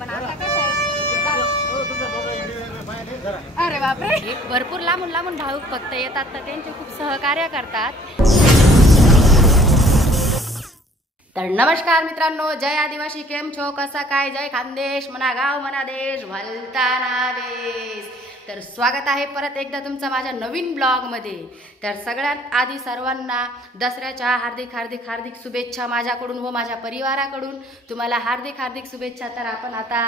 पण आता कसं आहे, अरे बापरे, भरपूर लांबून लांबून भाविक भक्त येतात तर त्यांचे खूप सहकार्य करतात. तर नमस्कार मित्रांनो, जय आदिवासी, केम छो, कसा काय, जय खानदेश, मना गाव मना देश, भलताना देश. तर स्वागत आहे परत एकदा तुमचं माझ्या नवीन ब्लॉगमध्ये. तर सगळ्यात आधी सर्वांना दसऱ्याच्या हार्दिक हार्दिक हार्दिक शुभेच्छा माझ्याकडून व माझ्या परिवाराकडून. तुम्हाला हार्दिक हार्दिक शुभेच्छा. तर आपण आता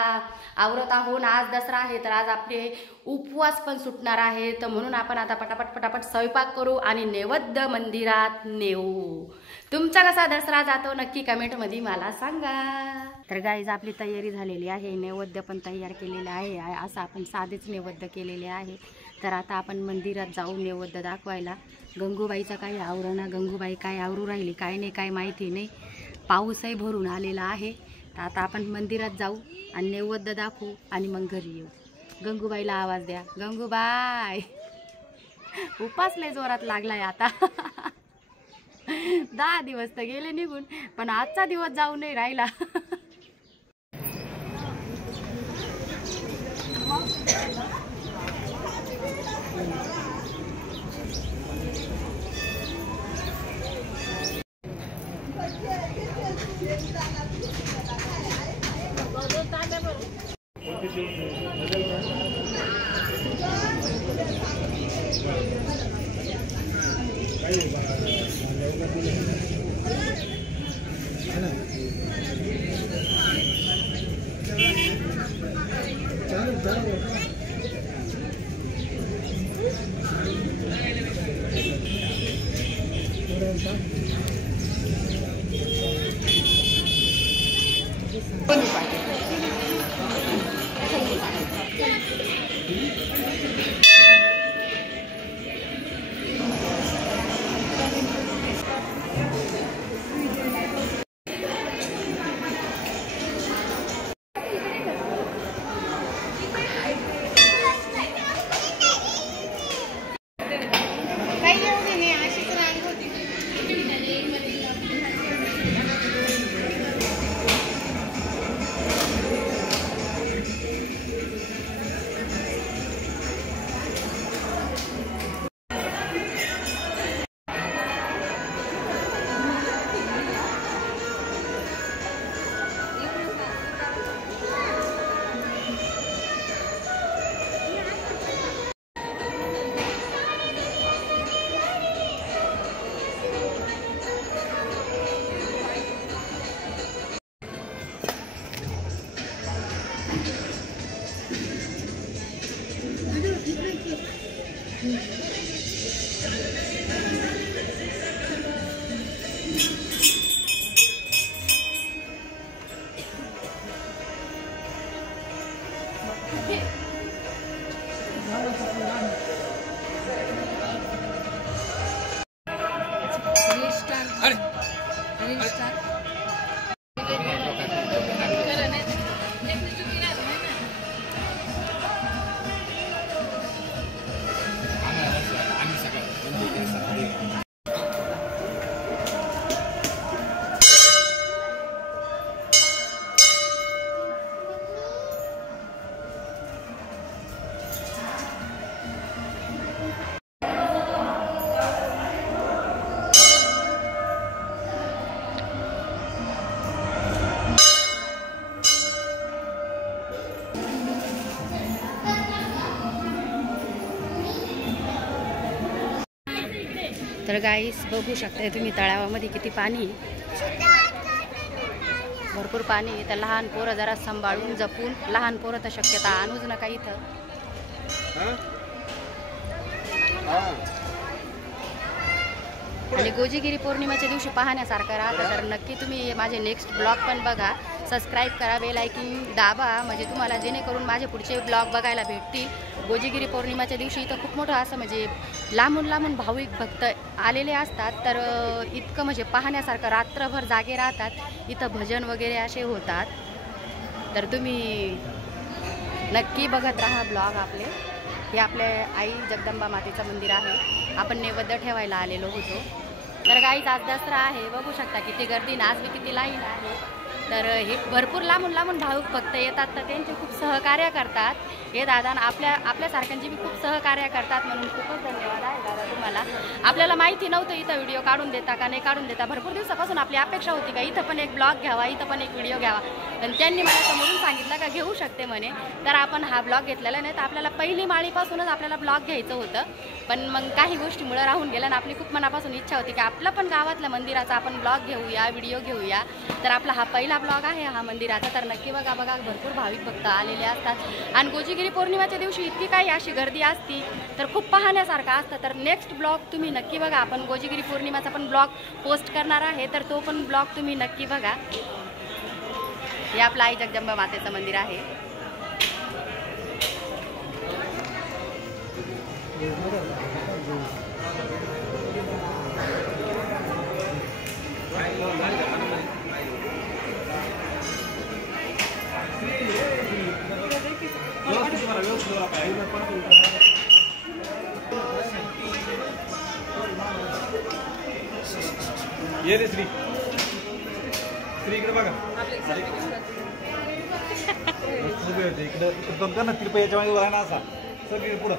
आवरत आहोत, आज दसरा आहे तर आज आपले उपवास पण सुटणार आहे, तर म्हणून आपण आता पटापट स्वयंपाक करू आणि नैवेद्य मंदिरात नेऊ. तुमचा कसा दसरा जातो नक्की कमेंटमध्ये मला सांगा. तर गाईज आपली तयारी झालेली आहे, नैवेद्य पण तयार केलेलं आहे. असं आपण साधेच नैवेद्य केलेले आहे. तर आता आपण मंदिरात जाऊ नैवेद्य दाखवायला. गंगूबाईचा काही आवरणा, गंगूबाई काय आवरू राहिली काय नाही काय माहिती नाही. पाऊसही भरून आलेला आहे. तर आता आपण मंदिरात जाऊ आणि नैवेद्य दाखवू आणि मग घरी येऊ. गंगूबाईला आवाज द्या, गंगूबाई. उपास लय जोरात लागलाय आता. 10 दिवस तर गेले निघून, पण आजचा दिवस जाऊ नाही राहिला. तर गाईस बघू शकता तुम्ही तळावामध्ये किती पाणी, भरपूर पाणी. तर लहान पोरं जरा सांभाळून जपून, लहान पोरं तर शक्यता आणूच नका इथं. आणि गोजीगिरी पौर्णिमेच्या दिवशी पाहण्यासारखं राहतं. तर नक्की तुम्ही माझे नेक्स्ट ब्लॉग पण बघा, सबस्क्राईब करा, बेल आयकॉन दाबा, म्हणजे तुम्हाला जेणेकरून माझे पुढचे ब्लॉग बघायला भेटतील. गोजीगिरी पौर्णिमेच्या दिवशी इथं खूप मोठं असं म्हणजे लांबून भाविक भक्त आलेले असतात. तर इतकं म्हणजे पाहण्यासारखं, रात्रभर जागे राहतात. इथं भजन वगैरे असे होतात. तर तुम्ही नक्की बघत राहा ब्लॉग आपले. हे आपल्या आई जगदंबा मातेचं मंदिर आहे. आपण नैवेद्य ठेवायला आलेलो होतो. तर गाईच आज दसरा आहे, बघू शकता किती गर्दी, आज बी किती लाईन आहे. तर हे भरपूर लांबून लांबून भाविक भक्त येतात, तर त्यांचे खूप सहकार्य करतात हे दादा. आपल्यासारख्यांची बी खूप सहकार्य करतात, म्हणून खूपच धन्यवाद आहे दादा तुम्हाला. आपल्याला माहिती नव्हतं इथं व्हिडिओ काढून देता का नाही काढून देता. भरपूर दिवसापासून आपली अपेक्षा होती का इथं पण एक ब्लॉग घ्यावा, इथं पण एक व्हिडिओ घ्यावा. पण त्यांनी मला समोरून सांगितलं का घेऊ शकते म्हणे. तर आपण हा ब्लॉग घेतलेला नाही. तर आपल्याला पहिली माळीपासूनच आपल्याला ब्लॉग घ्यायचं होतं, पण मग काही गोष्टीमुळे राहून गेलं. आणि आपली खूप मनापासून इच्छा होती की आपलं पण गावातल्या मंदिराचा आपण ब्लॉग घेऊया, व्हिडिओ घेऊया. तर आपला हा पहिला ब्लॉग आहे हा मंदिराचा. तर नक्की बघा भरपूर भाविक भक्त आलेले असतात. आणि कोजागिरी पौर्णिमेच्या दिवशी इतकी काही अशी गर्दी असती तर खूप पाहण्यासारखं असतं. तर नेक्स्ट ब्लॉग तुम्ही नक्की बघा. आपण कोजागिरी पौर्णिमेचा पण ब्लॉग पोस्ट करणार आहे, तर तो पण ब्लॉग तुम्ही नक्की बघा. हे आपलं आई जगदंबा मातेचं मंदिर आहे. ये रे श्री इकडे बघा. इकडं कर ना तिरपा याच्या मागे उभा ना असा सगळी पुढं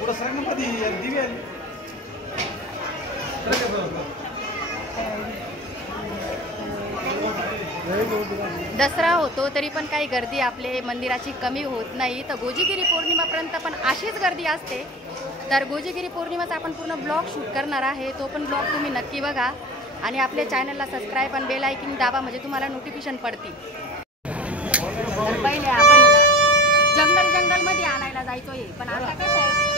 पुढं सर ना मध्ये दिवी आली. दसरा होतो तरी पण काही गर्दी आपले मंदिराची कमी होत नाही. तर कोजागिरी पौर्णिमापर्यंत पण अशीच गर्दी असते. तर कोजागिरी पौर्णिमेचा आपण पूर्ण ब्लॉग शूट करणार आहे, तो पण ब्लॉग तुम्ही नक्की बघा. आणि आपल्या चॅनलला सबस्क्राईब आणि बेल आयकॉन दाबा, म्हणजे तुम्हाला नोटिफिकेशन पडतील. तर पहिले आपण जंगलमध्ये आणायला जायचोय, पण आता कसं आहे.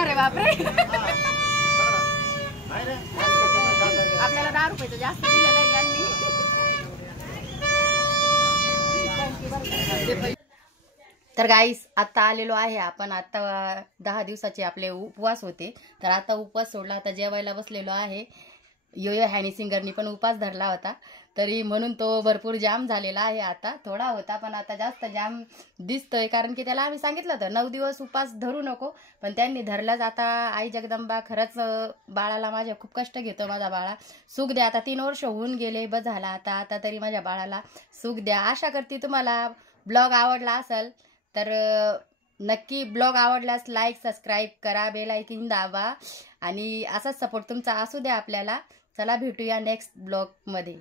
अरे बापरे, आपल्याला 10 रुपयाचं जास्त दिलेलं आहे यांनी. तर गाईस आता आलेलो आहे आपण. आता 10 दिवसाचे आपले उपवास होते, तर आता उपवास सोडला. आता जेवायला बसलेलो आहे. यो हॅनी सिंगरनी पण उपवास धरला होता, तरी म्हणून तो भरपूर जाम झालेला आहे. आता थोडा होता पण आता जास्त जाम दिसतोय, कारण की त्याला आम्ही सांगितलं होतं 9 दिवस उपवास धरू नको, पण त्यांनी धरलाच. आता आई जगदंबा खरंच बाळाला माझ्या खूप कष्ट घेतो. माझा बाळा सुख द्या. आता 3 वर्ष होऊन गेले, बस झाला आता तरी माझ्या बाळाला सुख द्या. आशा करते तुम्हाला ब्लॉग आवडला असेल, तर नक्की ब्लॉग आवडल्यास लाईक सबस्क्राईब करा, बेल आयकॉन दाबा आणि असाच सपोर्ट तुमचा असू द्या आपल्याला. चला भेटूया नेक्स्ट ब्लॉगमध्ये.